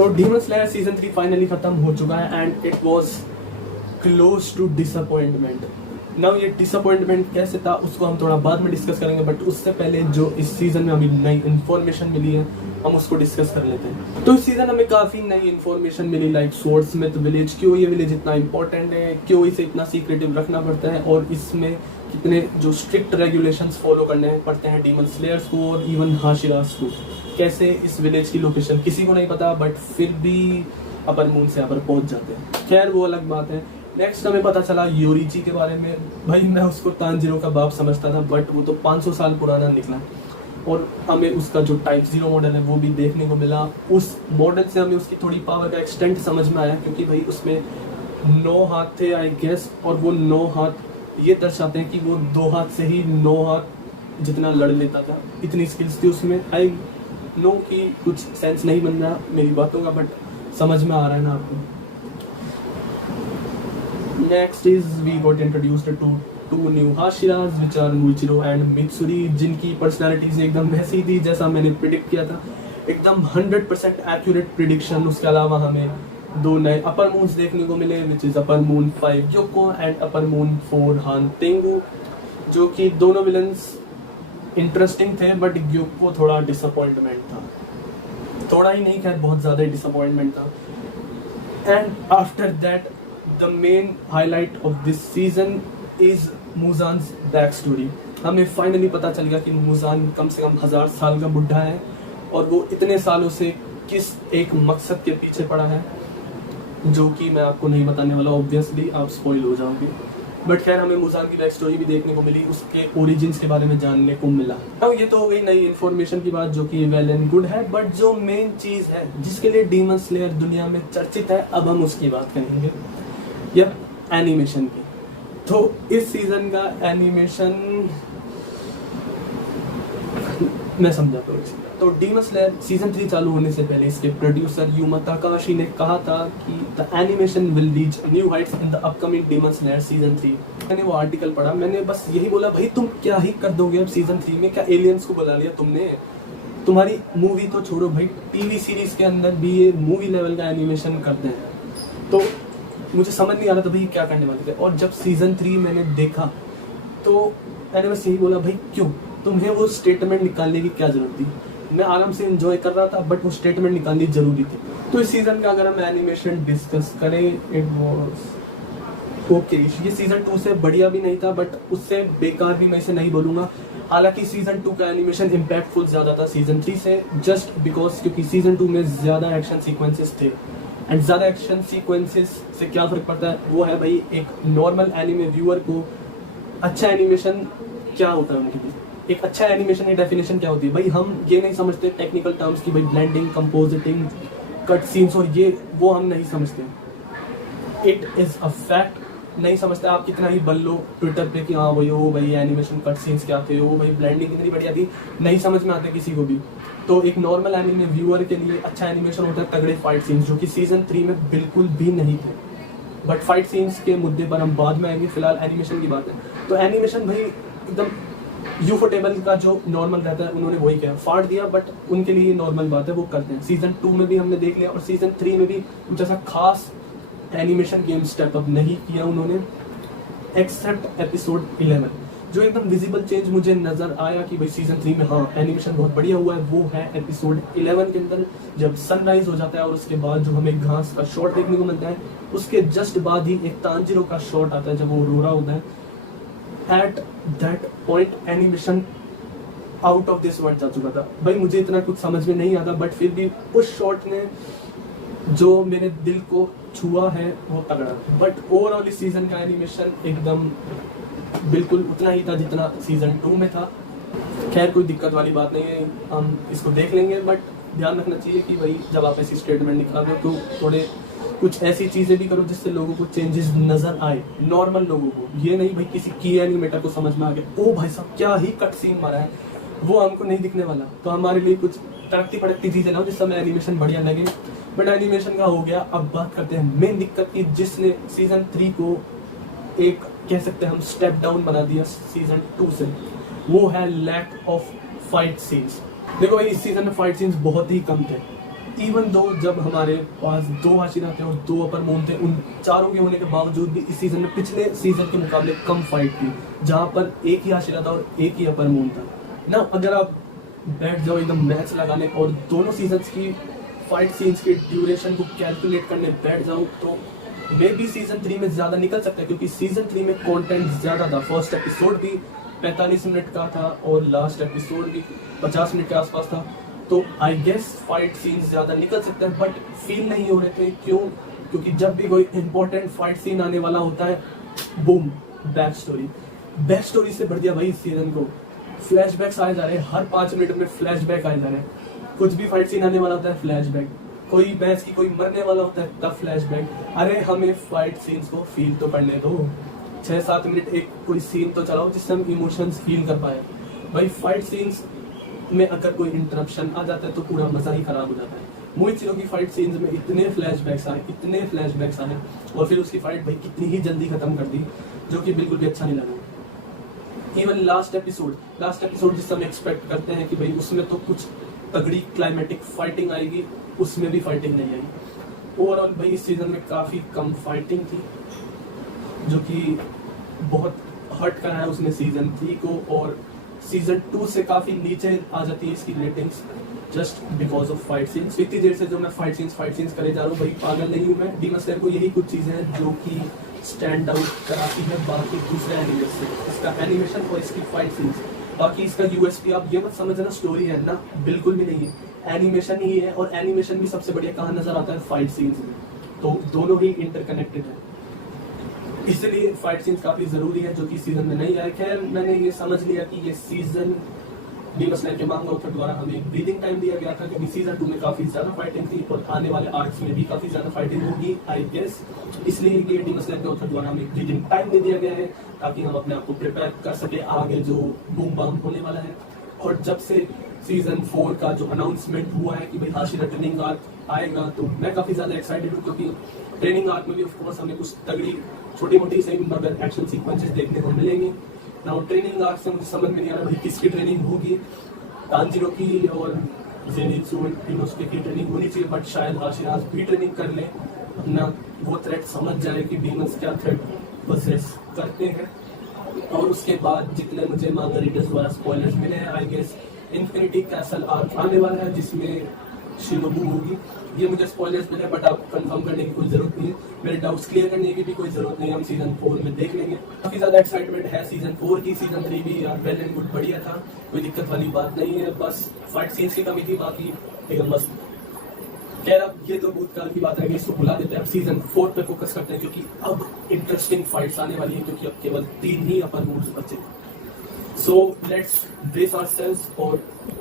तो demon slayer season 3 finally खत्म हो चुका है and it was close to disappointment. Now ये डिसअपॉइंटमेंट कैसे था उसको हम थोड़ा बाद में डिस्कस करेंगे, बट उससे पहले जो इस सीजन में हमें नई इन्फॉर्मेशन मिली है हम उसको डिस्कस कर लेते हैं। तो इस सीजन हमें काफ़ी नई इन्फॉर्मेशन मिली, लाइक स्वर्ड्समिथ विलेज, क्यों ये विलेज इतना इंपॉर्टेंट है, क्यों इसे इतना सीक्रेटिव रखना पड़ता है और इसमें कितने जो स्ट्रिक्ट रेगुलेशंस फॉलो करने पड़ते हैं डीमन स्लेयर्स को और इवन हाशिरास को। कैसे इस विलेज की लोकेशन किसी को नहीं पता बट फिर भी अपर मून से यहाँ पर पहुँच जाते हैं। खैर वो अलग बात है। नेक्स्ट हमें पता चला योरीची के बारे में। भाई मैं उसको तानजीरो का बाप समझता था बट वो तो 500 साल पुराना निकला और हमें उसका जो टाइप 0 मॉडल है वो भी देखने को मिला। उस मॉडल से हमें उसकी थोड़ी पावर का एक्सटेंट समझ में आया, क्योंकि भाई उसमें 9 हाथ थे आई गेस, और वो 9 हाथ ये दर्शाते हैं कि वो 2 हाथ से ही 9 हाथ जितना लड़ लेता था, इतनी स्किल्स थी उसमें। आई नो कि कुछ सेंस नहीं बन रहा मेरी बातों का, बट समझ में आ रहा है ना आपको। Next is we got introduced to 2 new Hashiras which are Muichiro and Mitsuri, जिनकी पर्सनालिटीज एकदम वैसी थी जैसा मैंने प्रिडिक्ट किया था, एकदम 100% एक्यूरेट प्रिडिक्शन। उसके अलावा हमें 2 नए अपर मून्स देखने को मिले which is upper moon 5 Yoko and upper moon 4 Hantengu, जो कि दोनों विलन्स इंटरेस्टिंग थे बट योको थोड़ा डिसअपॉइंटमेंट था, थोड़ा ही नहीं खैर बहुत ज़्यादा ही डिसअपॉइंटमेंट था। And after that the main highlight of this season is Muzan's back story. हमें फाइनली पता चल गया कि मुजान कम से कम 1000 साल का बुढ़ा है और वो इतने सालों से किस एक मकसद के पीछे पड़ा है, जो कि मैं आपको नहीं बताने वाला, ऑब्वियसली आप स्पॉइल हो जाओगे। बट खैर हमें मुजान की बैक स्टोरी भी देखने को मिली, उसके ओरिजिन्स के बारे में जानने को मिला। अब ये तो हो गई नई इन्फॉर्मेशन की बात जो कि वेल एंड गुड है, बट जो मेन चीज़ है जिसके लिए डीमन स्लेयर दुनिया में चर्चित है, अब हम उसकी बात करेंगे, यह एनिमेशन की। तो इस सीजन का एनिमेशन मैं समझाता हूँ। तो डीमन स्लेयर सीजन 3 चालू होने से पहले इसके प्रोड्यूसर युमा ताकाहाशी ने कहा था कि the animation will reach new heights in the upcoming demon slayer season 3। मैंने वो आर्टिकल पढ़ा, मैंने बस यही बोला भाई तुम क्या ही कर दोगे अब सीजन 3 में, क्या एलियंस को बुला लिया तुमने? तुम्हारी मूवी तो छोड़ो भाई, टीवी सीरीज के अंदर भी ये मूवी लेवल का एनिमेशन करते हैं। तो मुझे समझ नहीं आ रहा था भाई क्या करने वाले थे, और जब सीजन 3 मैंने देखा तो मैंने बस यही बोला भाई क्यों, तुम्हें वो स्टेटमेंट निकालने की क्या जरूरत थी? मैं आराम से एंजॉय कर रहा था बट वो स्टेटमेंट निकालनी जरूरी थी। तो इस सीजन का अगर हम एनिमेशन डिस्कस करें, इट वाज ओके। ये सीजन 2 से बढ़िया भी नहीं था बट उससे बेकार भी मैं इसे नहीं बोलूँगा। हालांकि सीजन 2 का एनिमेशन इम्पैक्टफुल ज़्यादा था सीजन 3 से, जस्ट बिकॉज क्योंकि सीजन 2 में ज़्यादा एक्शन सीक्वेंसेस थे। एंड ज़्यादा एक्शन सीक्वेंसेस से क्या फ़र्क पड़ता है, वो है भाई एक नॉर्मल एनिमे व्यूअर को अच्छा एनिमेशन क्या होता है उनके लिए, एक अच्छा एनिमेशन की डेफिनेशन क्या होती है। भाई हम ये नहीं समझते टेक्निकल टर्म्स की, भाई ब्लेंडिंग, कंपोजिटिंग, कट सीन्स और ये वो हम नहीं समझते। इट इज़ अ फैक्ट, नहीं समझते। आप कितना ही बल लो ट्विटर पे कि हाँ भाई ओ भाई एनिमेशन कट सीन्स क्या थे, ओ भाई ब्लेंडिंग कितनी बढ़िया थी, नहीं समझ में आते किसी को भी। तो एक नॉर्मल एनिमे व्यूअर के लिए अच्छा एनिमेशन होता है तगड़े फाइट सीन्स, जो कि सीजन 3 में बिल्कुल भी नहीं थे। बट फाइट सीन्स के मुद्दे पर हम बाद में आएंगे, फिलहाल एनिमेशन की बात है। तो एनिमेशन भाई एकदम यूफोटेबल का जो नॉर्मल रहता है उन्होंने वही किया, फाड़ दिया, बट उनके लिए नॉर्मल बात है, वो करते हैं। सीजन 2 में भी हमने देख लिया और सीजन 3 में भी कुछ ऐसा खास एनिमेशन गेम स्टेप अप नहीं किया उन्होंने, एक्सेप्ट एपिसोड 11। जो एकदम विजिबल चेंज मुझे नजर आया कि भाई सीजन 3 में हाँ एनिमेशन बहुत बढ़िया हुआ है, वो है एपिसोड 11 के अंदर जब सनराइज हो जाता है और उसके बाद जो हमें घास का शॉट देखने को मिलता है, उसके जस्ट बाद ही एक तांजिरो का शॉट आता है जब वो रो रहा होता है। At that point animation out of this world जा चुका था। भाई मुझे इतना कुछ समझ में नहीं आता बट फिर भी उस शॉट ने जो मेरे दिल को छुआ है वो तगड़ा। बट ओवरऑल इस सीजन का एनिमेशन एकदम बिल्कुल उतना ही था जितना सीजन 2 में था। खैर कोई दिक्कत वाली बात नहीं है, हम इसको देख लेंगे, बट ध्यान रखना चाहिए कि भाई जब आप ऐसी स्टेटमेंट निकालो तो थोड़े कुछ ऐसी चीज़ें भी करो जिससे लोगों को चेंजेस नजर आए, नॉर्मल लोगों को। ये नहीं भाई किसी की एनिमेटर को समझ में आ गया ओ भाई साहब क्या ही कट सीन मारा है, वो हमको नहीं दिखने वाला। तो हमारे लिए कुछ तड़कती भड़कती चीज़ें लाओ जिससे हमें एनिमेशन बढ़िया लगे। बट एनिमेशन का हो गया, अब बात करते हैं मेन दिक्कत की जिसने सीजन 3 को एक कह सकते हैं हम स्टेप डाउन बना दिया सीजन 2 से, वो है लैक ऑफ फाइट सीन्स। देखो भाई इस सीजन में फाइट सीन्स बहुत ही कम थे, इवन दो जब हमारे पास 2 हाशिरा थे और 2 अपर मून थे, उन चारों के होने के बावजूद भी इस सीजन में पिछले सीजन के मुकाबले कम फाइट थी, जहाँ पर एक ही हाशिरा था और एक ही अपर मून था ना। अगर आप बैठ जाओ एकदम मैच लगाने और दोनों सीजन्स की फाइट सीन्स की ड्यूरेशन को कैलकुलेट करने बैठ जाओ तो मे बी सीजन 3 में ज़्यादा निकल सकता है, क्योंकि सीजन 3 में कंटेंट ज़्यादा था। फर्स्ट एपिसोड भी 45 मिनट का था और लास्ट एपिसोड भी 50 मिनट के आसपास था, तो आई गेस फाइट सीन्स ज़्यादा निकल सकते हैं, बट फील नहीं हो रहे थे। क्यों? क्योंकि जब भी कोई इंपॉर्टेंट फाइट सीन आने वाला होता है, बूम, बैक स्टोरी से बढ़ दिया भाई इस सीजन को। फ्लैशबैक्स आए जा रहे हैं, हर 5 मिनट में फ्लैशबैक आए जा रहे हैं। कुछ भी फाइट सीन आने वाला होता है, फ्लैशबैक। कोई मैच की कोई मरने वाला होता है, तब फ्लैशबैक। अरे हमें फाइट सीन्स को फील तो करने दो, 6-7 मिनट एक कोई सीन तो चलाओ जिससे हम इमोशंस फील कर पाए। भाई फाइट सीन्स में अगर कोई इंटरप्शन आ जाता है तो पूरा मजा ही खराब हो जाता है। मोहित चिरो की फाइट सीन्स में इतने फ्लैशबैक्स आए और फिर उसकी फाइट भाई कितनी ही जल्दी खत्म कर दी, जो कि बिल्कुल भी अच्छा नहीं लगा। इवन लास्ट एपिसोड जिससे हम एक्सपेक्ट करते हैं कि भाई उसमें तो कुछ तगड़ी क्लाइमेटिक फाइटिंग आएगी, उसमें भी फाइटिंग नहीं आई। ओवरऑल भाई इस सीजन में काफ़ी कम फाइटिंग थी, जो कि बहुत हर्ट करा है उसने सीजन 3 को, और सीजन 2 से काफ़ी नीचे आ जाती है इसकी ratings just because of fight scenes. इतनी देर से जो मैं फाइट सीन्स करे जा रहा हूँ, भाई पागल नहीं हूँ मैं। डीमन स्लेयर को यही कुछ चीज़ें हैं जो कि स्टैंड आउट कराती है बाकी दूसरे एनिमे से, इसका एनिमेशन और इसकी फाइट सीन्स। बाकी इसका यूएसपी आप ये मत समझना स्टोरी है ना, बिल्कुल भी नहीं है, एनिमेशन ही है। और एनिमेशन भी सबसे बढ़िया कहाँ नजर आता है, फाइट सीन्स में। तो दोनों ही इंटरकनेक्टेड है, इसलिए फाइट सीन्स काफी जरूरी है, जो कि सीजन में नहीं आए। खैर मैंने ये समझ लिया कि ये सीजन डीमन स्लेयर के मांगा ऑथर द्वारा हमें ब्रीदिंग टाइम दिया गया था, क्योंकि सीजन 2 में काफी ज्यादा फाइटिंग थी और आने वाले आर्क्स में भी काफी ज्यादा फाइटिंग होगी आई गेस। इसलिए ये डीमन स्लेयर के ऑथर द्वारा हमें ब्रीदिंग टाइम दे दिया गया है, ताकि हम अपने आप को प्रिपेयर कर सके आगे जो बूम बाम होने वाला है। और जब से सीजन 4 का जो अनाउंसमेंट हुआ है कि भाई हाशिरा ट्रेनिंग आर्क आएगा, तो मैं काफी ज्यादा एक्साइटेड हूँ, क्योंकि ट्रेनिंग आर्क में भी ऑफ कोर्स हमें कुछ तगड़ी छोटी मोटी से मगर एक्शन सीक्वेंसेस देखने को मिलेंगी। नाउ ट्रेनिंग आर्क से मुझे समझ में नहीं आ रहा भाई किसकी ट्रेनिंग होगी। तांजीरो की और ज़ेनित्सु इनोसुके की ट्रेनिंग होनी चाहिए, बट शायद हाशिराज भी ट्रेनिंग कर ले, अपना वो थ्रेट समझ जाए कि डीमंस क्या थ्रेट पोसेस करते हैं। और उसके बाद जितने मुझे मांगा रीडर्स द्वारा स्पॉयलर्स मिले हैं, I guess infinity castle arc आने वाला है जिसमें शिनोबू होगी। ये मुझे स्पॉयलर्स मिले, बट आप कंफर्म करने की कोई जरूरत नहीं है, मेरे डाउट्स क्लियर करने की भी कोई जरूरत नहीं है, हम सीजन 4 में देख लेंगे। काफी ज्यादा एक्साइटमेंट है सीजन 4 की। सीजन 3 भी यार वेल एंड गुड बढ़िया था, कोई दिक्कत वाली बात नहीं है, बस फाइट सीन्स की कमी थी, बाकी एकदम मस्त। खैर अब ये तो भूतकाल की बात है, इसको भुला देते हैं, अब सीजन 4 पे फोकस करते हैं, क्योंकि अब इंटरेस्टिंग फाइट्स आने वाली है, क्योंकि अब केवल 3 ही अपर मूव्स बचे। सो लेट्स ब्रेस आवरसेल्व्स और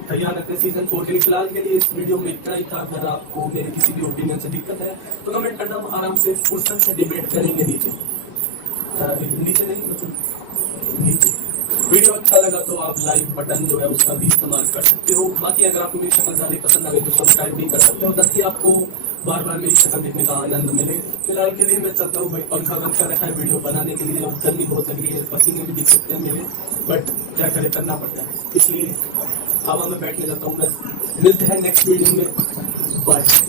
तैयार रखते हैं सीजन 4 के लिए। फिलहाल के लिए इस वीडियो में इतना ही था। अगर आपको मेरे किसी भी ओपिनियन से दिक्कत है तो कमेंट करना, हम आराम से फुर्सत से डिबेट करेंगे नीचे नहीं मतलब नीचे। वीडियो अच्छा लगा तो आप लाइक बटन जो है उसका भी इस्तेमाल कर सकते हो। बाकी अगर आपको मेरी शक्ल ज्यादा पसंद आ गई तो सब्सक्राइब भी कर सकते हो, ताकि आपको बार बार मेरी शक्ल देखने का आनंद मिले। फिलहाल के लिए मैं चलता हूँ भाई, पंखा बंद कर रखा है वीडियो बनाने के लिए, गर्मी बहुत लग रही है, पसीने भी दिख सकते हैं मेरे, बट क्या करे, करना पड़ता है, इसलिए हवा में बैठने जाता हूँ मैं। मिलते हैं नेक्स्ट वीडियो में, बाय।